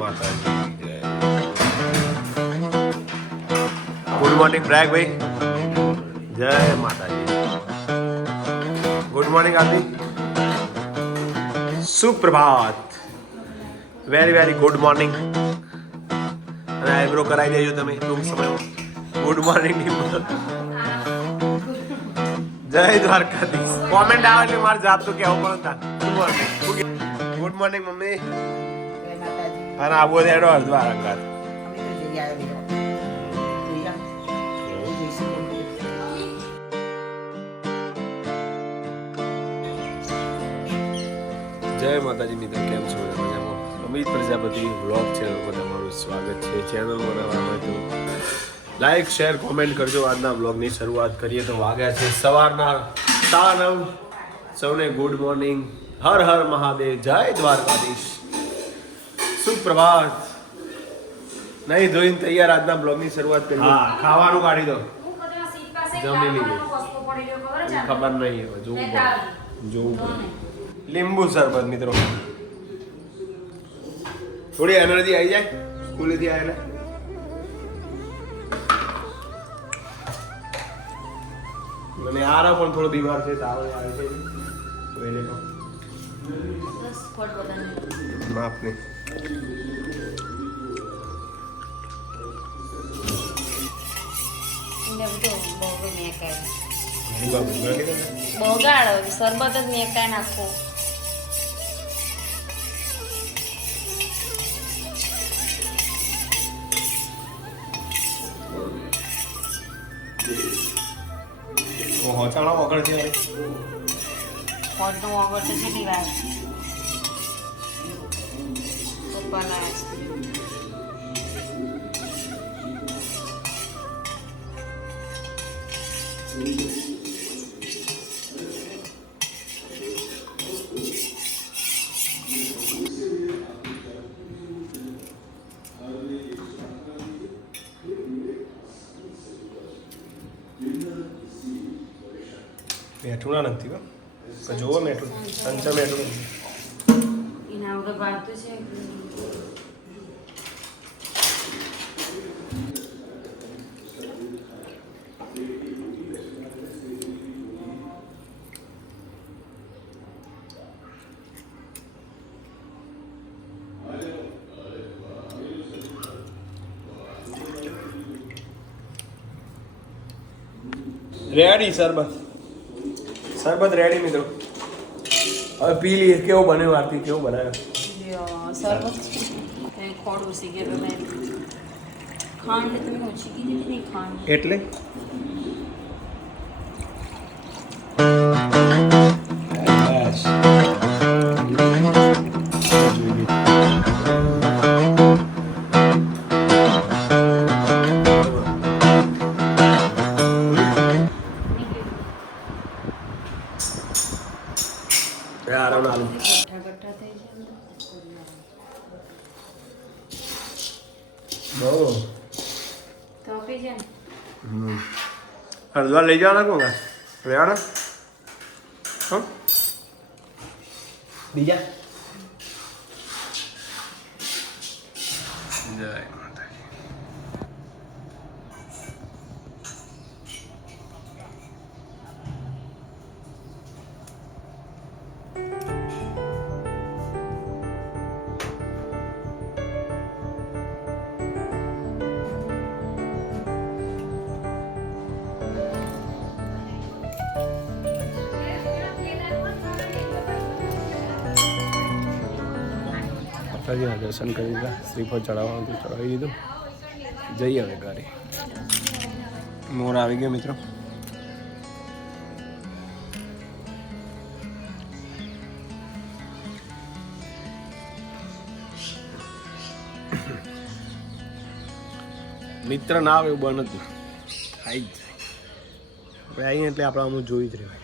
માતાજી જય. Good morning break ભાઈ. જય માતાજી. Good morning Adi. સુપ્રભાત. Very very good morning. અને આઈબ્રો કરાવી દેજો તમે ટૂંક સમયમાં. Good morning. જય દ્વારકાધીશ. કોમેન્ટ આવે એટલે મારે જાત તો કેવું પડે. Good morning. Good morning mummy. અને આબુ દેડો દ્વારકા. જય માતાજી મિત્રો, કેમ છો? મજામાં. અમિત પ્રજાપતિ વ્લોગ ચેનલ પર તમારું સ્વાગત છે. ચેનલ બનાવવામાં તો લાઈક શેર કોમેન્ટ કરજો. આજના વ્લોગની શરૂઆત કરીએ તો વાગ્યા છે સવારના 9:30. સૌને ગુડ મોર્નિંગ. હર હર મહાદેવ. જય દ્વારકાધીશ. સુપ્રભાત. નહીં ધોઈને તૈયાર આજના બ્લોગની શરૂઆત કરી. હા, ખાવાનું કાઢી દો. જમી લીધું. ખબર નહીં હવે જોવું પડે. લીંબુ શરબત મિત્રો. થોડી એનર્જી આવી જાય સ્કૂલેથી આવેલા. મને આરા પણ થોડો બીમાર છે, તાવ આવે છે તો એને પણ માફ નહીં. બગાડો શરબત જ મેં કાંઈ નાખો. હોચાણો વગર છે. ખોટનું વગર તો કેટલી વાર પપ્પાના મેઠું ના નથી જોવો. મેઠું સંચા મેઠું એના વગર ભાવતું છે. રેડી શરબત. શરબત રેડી મિત્રો. હવે પી લઈએ. કેવો બન્યો આરતી? કેવો બનાવ્યો શરબત? ખોડ ઓછી કે ખાંડ તમે ઓછી કીધી હતી ને ખાંડ એટલે હરિદ્વાર લઈ જવાના કોણ રહેવાના? હા બીજા. જય માતાજી. માતાજીના દર્શન કરી દીધા. શ્રીફળ ચડાવવાનું તો ચડાવી દીધું. જઈએ હવે ઘરે. મોર આવી ગયો મિત્રો. મિત્ર ના આવે એવું બન જ ના આવી જ જાય. આપણે આવીએ એટલે આપણે અમુક જોઈ જ રહેવાય.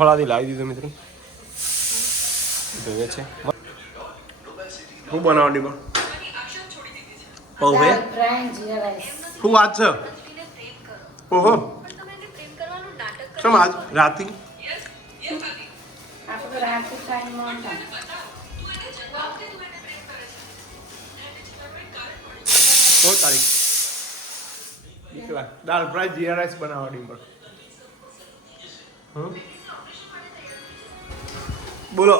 ફળાથી લાવી દીધું મિત્રો. જોઈએ છે શું બનાવવાની પણ પૌ હે દાળ ફ્રાય જીરા રાઈસ. શું વાત છે? ઓહો ચમ આજ રાતી આપણે રાતે ખાઈને મોટા. ઓ તારીખ દાળ ફ્રાય જીરા રાઈસ બનાવવાની પણ બોલો.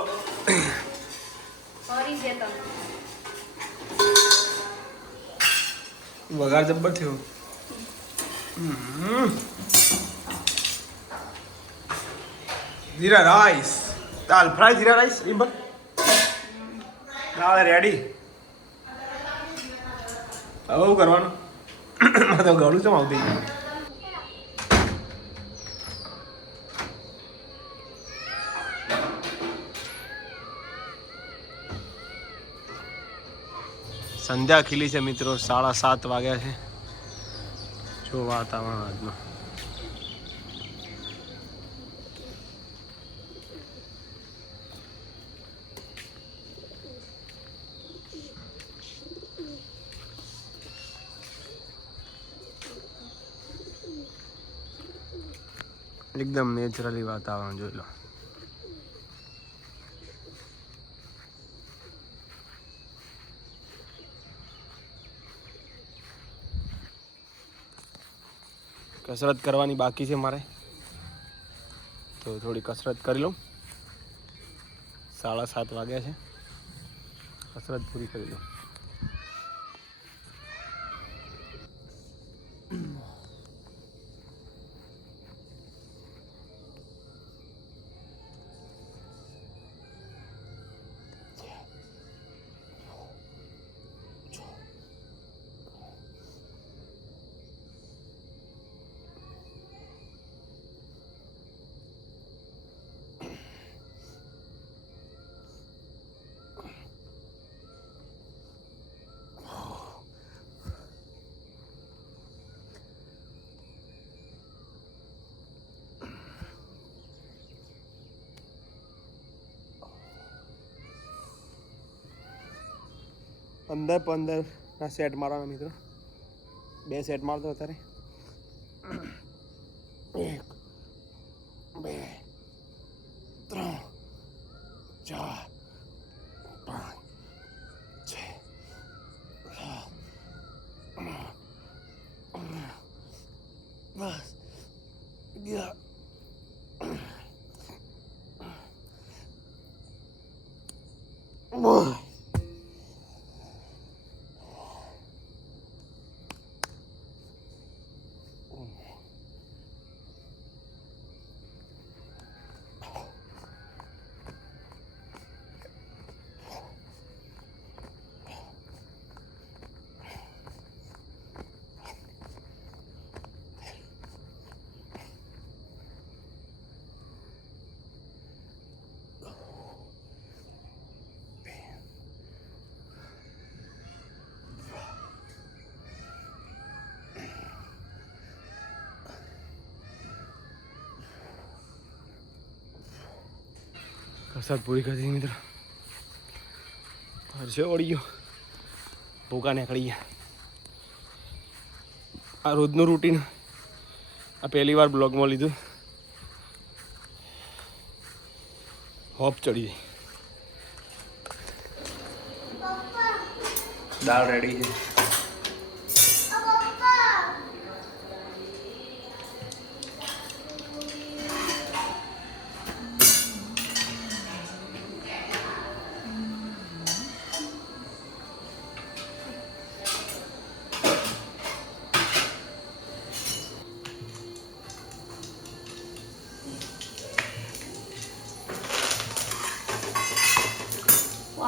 સોરી છે તમે. વઘાર જબ્બર થયો. જીરા રાઈસ દાળ ફ્રાય જીરા રાઈસ એ બસ દાળ રેડી. હવે શું કરવાનું? તો ઘણું ચમ આવતી. સંધ્યા ખીલી છે મિત્રો. 7:30 વાગ્યા છે. જો વાતાવરણ આજનું એકદમ નેચરલી વાતાવરણ જોઈ લો. કસરત કરવાની બાકી છે મારે, તો થોડી કસરત કરી લઉં. 7:30 વાગ્યા છે. કસરત પૂરી કરી લઉં. અંદર 15 સેટ મારવાના મિત્રો. 2 સેટ મારતો અત્યારે. 1 2 3 4 5 6 7 8 કસરત પૂરી કરી દીધી મિત્રો. હર્ષે ઓળી ગયો. ભૂકા નીકળી ગયા. આ રોજનું રૂટીન આ પહેલી વાર બ્લોગમાં લીધું. હોપ ચડી ગઈ. દાળ રેડી છે.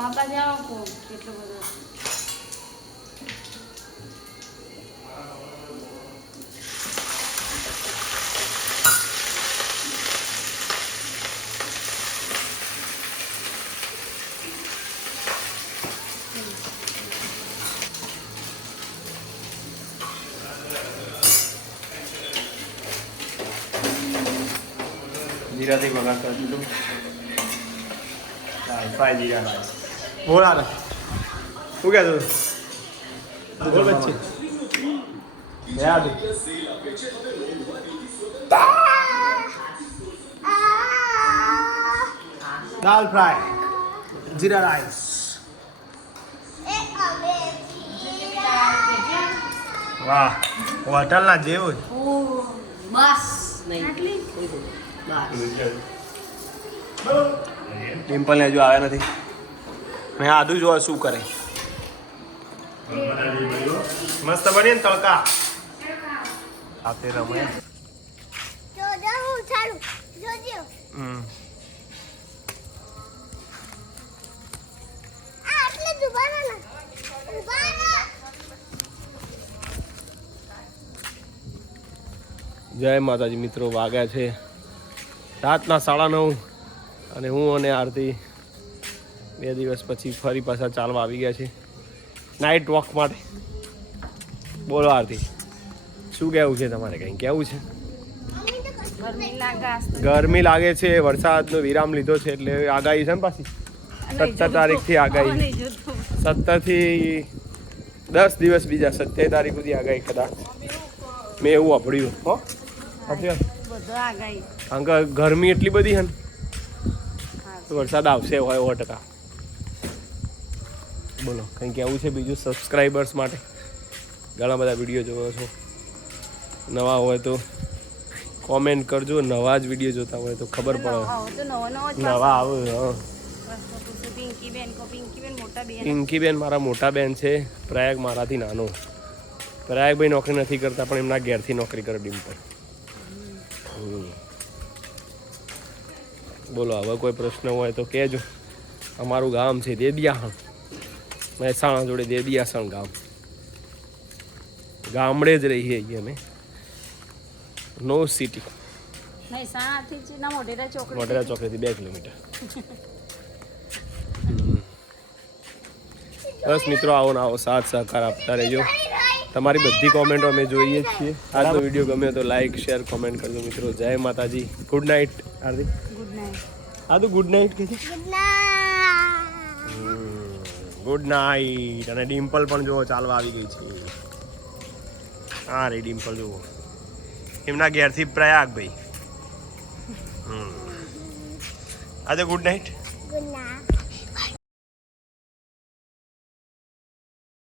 આપા જાઓ કો કેટલો બધો. જીરાથી વઘાર કરી દીધું. દાળ ફ્રાય જીરા રાઈસ. બોલ આને શું કહેતો બોલ બચ્ચે યાદ દાળ ફ્રાય જીરા રાઈસ. વાહ હોટલના જેવું બસ નહીં ડિમ્પલ ને હજુ આવ્યા નથી. મેં આદુ જોવા શું કરે. મસ્ત બની ને તડકા સાથે રમે. જય માતાજી મિત્રો, વાગ્યા છે રાતના 9:30 અને હું અને આરતી 2 દિવસ પછી ફરી પાછા ચાલવા આવી ગયા છે નાઇટ વોક માટે. બોલો આરતી, શું કહેવું છે તમારે? કંઈ કહેવું છે? ગરમી લાગે છે, વરસાદનો વિરામ લીધો છે એટલે આગાહી છે ને પાછી 17 તારીખથી આગાહી. 17 થી 10 દિવસ બીજા 27 તારીખ સુધી આગાહી કદાચ મેં એવું વાપર્યું. હો કારણ કે ગરમી એટલી બધી છે ને તો વરસાદ આવશે હોય 100%. બોલો કંઈ કહેવું છે બીજું સબસ્ક્રાઈબર્સ માટે? ઘણા બધા વિડીયો જોવો છો, નવા હોય તો કોમેન્ટ કરજો. નવા જ વિડીયો જોતા હોય તો ખબર પડે નવા આવે. હા પિંકીબેન મારા મોટા બેન છે, પ્રયાગ મારાથી નાનો. પ્રયાગભાઈ નોકરી નથી કરતા પણ એમના ઘેરથી નોકરી કરે ડિમ્પલ. બોલો હવે કોઈ પ્રશ્ન હોય તો કહેજો. અમારું ગામ છે દેદિયાસણ, મહેસાણા જોડે દેદિયાસણ ગામ. ગામડે જ રહીએ છીએ અમે, નો સિટી. મોઢેરા ચોકડીથી 2 કિલોમીટર. બસ મિત્રો, આવો ને આવો સાથ સહકાર આપતા રહેજો. તમારી બધી કોમેન્ટો અમે જોઈએ જ છીએ. આજનો વિડીયો ગમ્યો તો લાઈક શેર કોમેન્ટ કરજો મિત્રો. જય Mataji. Good night Aarti. Good night. આ તો ગુડ નાઇટ કહે છે. Good night. અને ડિમ્પલ પણ જુઓ ચાલવા આવી ગઈ છે. હા રે ડિમ્પલ જુઓ એમના ઘેરથી પ્રયાગભાઈ. આ તો ગુડ નાઇટ. Good night.